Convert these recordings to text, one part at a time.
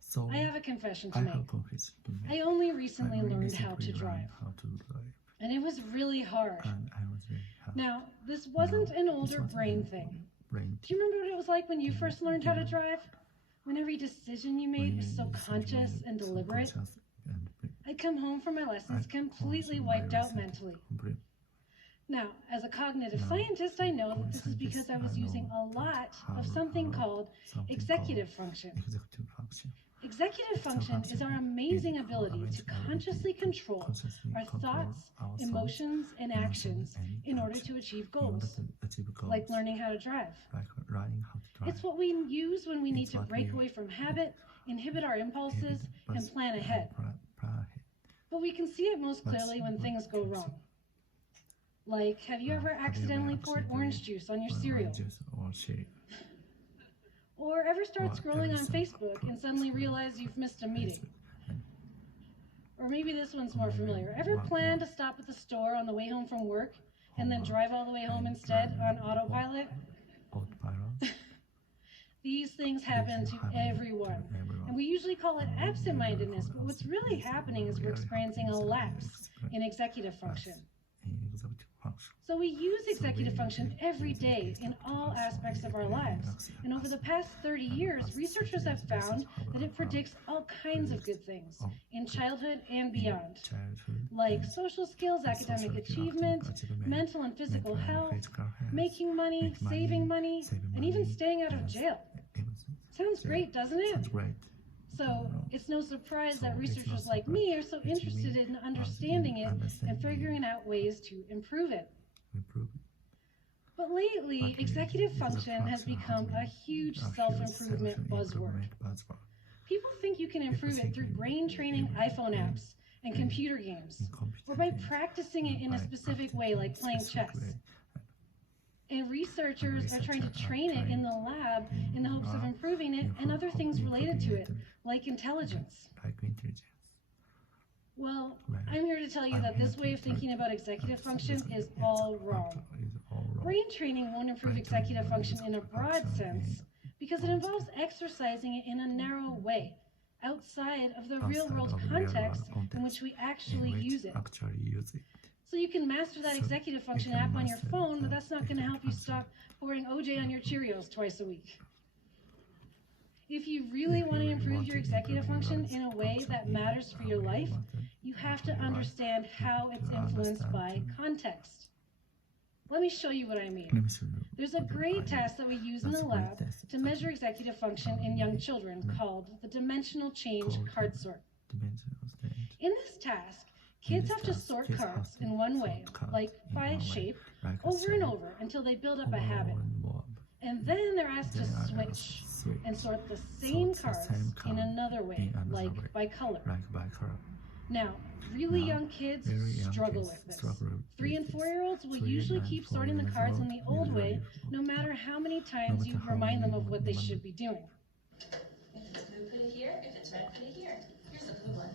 So I have a confession to make. I only recently learned how to drive. And it was really hard. Now, this wasn't an older brain thing. Do you remember what it was like when you first learned how to drive? When every decision you made was so conscious and deliberate? I'd come home from my lessons completely wiped out mentally. Now, as a cognitive scientist, I know that this is because I was using a lot of something called executive function. Executive function is our amazing ability to consciously control our thoughts, emotions, and actions in order to achieve goals, like learning how to drive. It's what we use when we need to break away from habit, inhibit our impulses, and plan ahead. But we can see it most clearly when things go wrong. Like, have you ever accidentally poured orange juice on your cereal? Or ever start scrolling on Facebook and suddenly realize you've missed a meeting? Or maybe this one's more familiar. Ever plan to stop at the store on the way home from work and then drive all the way home instead on autopilot? These things happen to everyone, and we usually call it absent-mindedness, but what's really happening is we're experiencing a lapse in executive function. So we use executive function every day in all aspects of our lives. And over the past 30 years, researchers have found that it predicts all kinds of good things in childhood and beyond, like social skills, academic achievement, mental and physical health, making money, saving money, and even staying out of jail. Sounds great, doesn't it? Sounds great. So it's no surprise that researchers like me are so interested in understanding it and figuring out ways to improve it. But lately, executive function has become a huge self-improvement buzzword. People think you can improve it through brain-training iPhone apps and computer games, or by practicing it in a specific way like playing chess. And researchers are trying to train it in the lab in the hopes of improving it and other things related to it, like intelligence. Well, I'm here to tell you that this way of thinking about executive function is all wrong. Brain training won't improve executive function in a broad sense because it involves exercising it in a narrow way, outside of the real-world context in which we actually use it. So you can master that executive function app on your phone, but that's not going to help you stop pouring OJ on your Cheerios twice a week. If you really want to improve your executive function in a way that matters for your life, you have to understand how it's influenced by context. Let me show you what I mean. There's a great test that we use in the lab to measure executive function in young children called the dimensional change card sort. In this task, kids have to sort cards in one way, like by shape, over and over until they build up a habit. And then they're asked to switch and sort the same cards in another way, like by color. Now, really young kids struggle with this. 3- and 4-year-olds will usually keep sorting the cards in the old way, no matter how many times you remind them of what they should be doing. If it's blue, put it here. If it's red, put it here. Here's a blue one.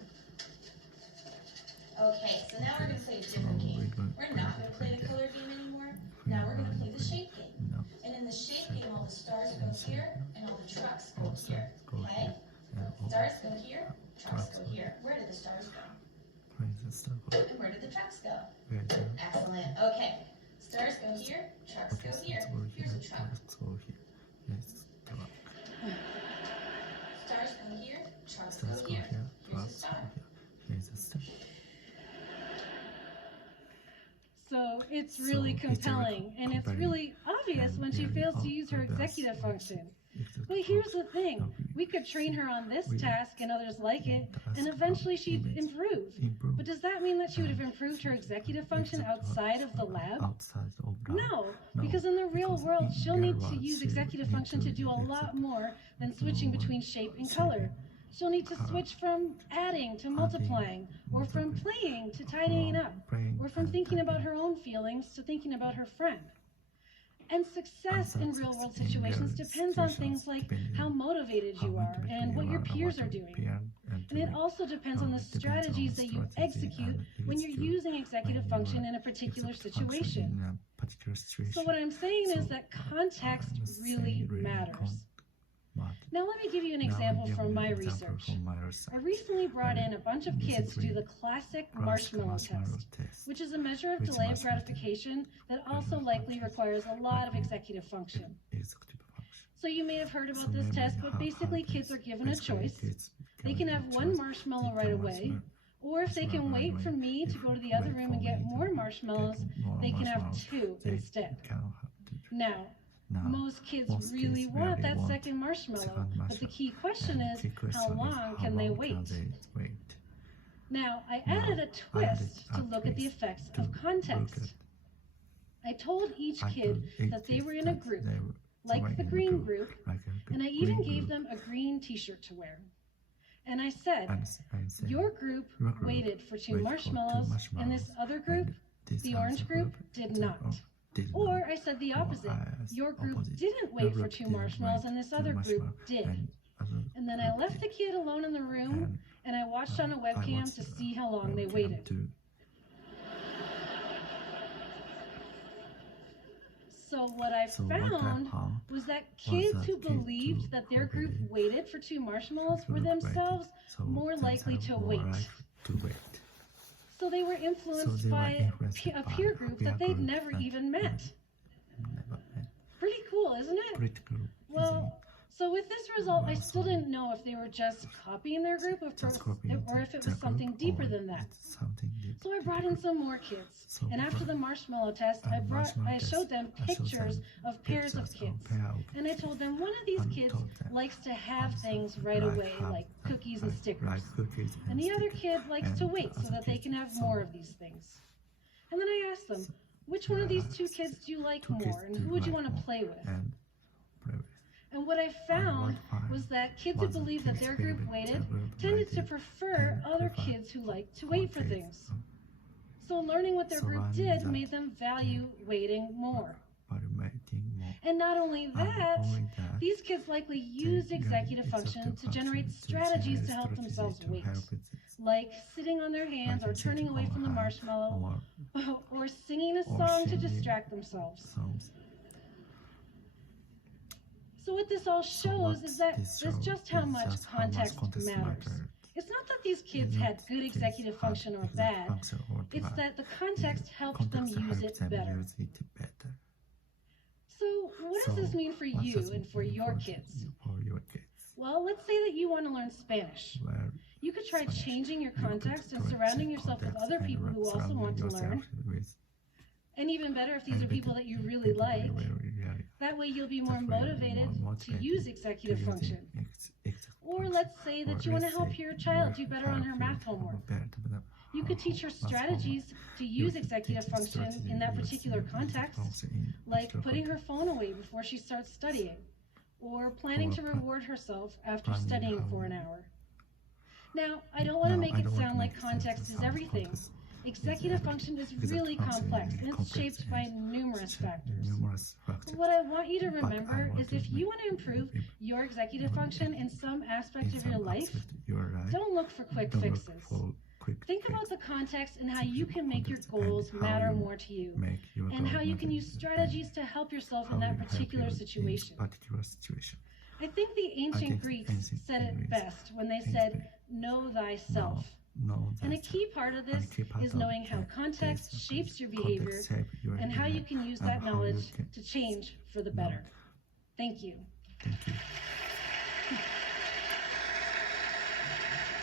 Okay, so now we're going to play a different game. We're not going to play the color game anymore. Now we're going to play the shape game. And in the shape game, all the stars go here, and all the trucks go here. Okay? Stars go here, trucks go here. Where did the stars go? And where did the trucks go? Excellent. Okay. Stars go here, trucks go here. Here's a truck. Stars go here, trucks go here. Here's a star. So it's really compelling, and it's really obvious when she fails to use her executive function. But here's the thing, we could train her on this task and others like it, and eventually she'd improve. But does that mean that she would have improved her executive function outside of the lab? No, because in the real world, she'll need to use executive function to do a lot more than switching between shape and color. She'll need to switch from adding to multiplying, or from playing to tidying up, or from thinking about her own feelings to thinking about her friend. And success in real-world situations depends on things like how motivated you are and what your peers are doing. And it also depends on the strategies that you execute when you're using executive function in a particular situation. So what I'm saying is that context really matters. Now let me give you an example from my research. I recently brought in a bunch of kids to do the classic marshmallow test, which is a measure of delay of gratification that also likely requires a lot of executive function. So you may have heard about this test, but basically kids are given a choice. They can have one marshmallow right away, or if they can wait for me to go to the other room and get more marshmallows, they can have two instead. Now, most kids really want that second marshmallow, but the key question is, how long can they wait? Now, I added a twist to look at the effects of context. I told each kid that they were in a group, like the green group, and I even gave them a green t-shirt to wear. And I said, your group waited for two marshmallows, and this other group, the orange group, did not. Or I said the opposite. Your group didn't wait for two marshmallows and this other group did. And then I left the kid alone in the room and I watched on a webcam to see how long they waited. So what I found was that kids who believed that their group waited for two marshmallows were themselves more likely to wait. So they were influenced by a peer group that they'd never even met. Pretty cool, isn't it? Well, so with this result, I still didn't know if they were just copying their group or if it was something deeper than that. So I brought in some more kids, and after the marshmallow test, I showed them pictures of pairs of kids, and I told them one of these kids likes to have things right away, like cookies and stickers, and the other kid likes to wait so that they can have more of these things. And then I asked them, which one of these two kids do you like more, and who would you want to play with? And what I found was that kids who believed that their group waited tended to prefer other kids who liked to wait for things. So learning what their group did made them value waiting more. And not only that, these kids likely used executive function to generate strategies to help themselves wait, like sitting on their hands or turning away from the marshmallow, or singing a song to distract themselves. So what this all shows is that it's just how much context matters. It's not that these kids had good executive function or bad, it's that the context helped them use it better. So what does this mean for you and for your kids? Well, let's say that you want to learn Spanish. You could try changing your context and surrounding yourself with other people who also want to learn. And even better if these are people that you really like. That way you'll be more motivated to use executive function. Or let's say that you want to help your child do better on her math homework. You could teach her strategies to use executive function in that particular context, like putting her phone away before she starts studying, or planning to reward herself after studying for an hour. Now, I don't want to make it sound like context is everything. Executive function is really complex and it's shaped by numerous factors. But what I want you to remember is if you want to improve your executive function in some aspect of your life, don't look for quick fixes. Think about the context and how you can make your goals matter more to you, and how you can use strategies to help yourself in that particular situation. I think the ancient Greeks said it best when they said, "Know thyself." And a key part of this is knowing how context shapes your behavior and how you can use that knowledge to change for the better. Thank you.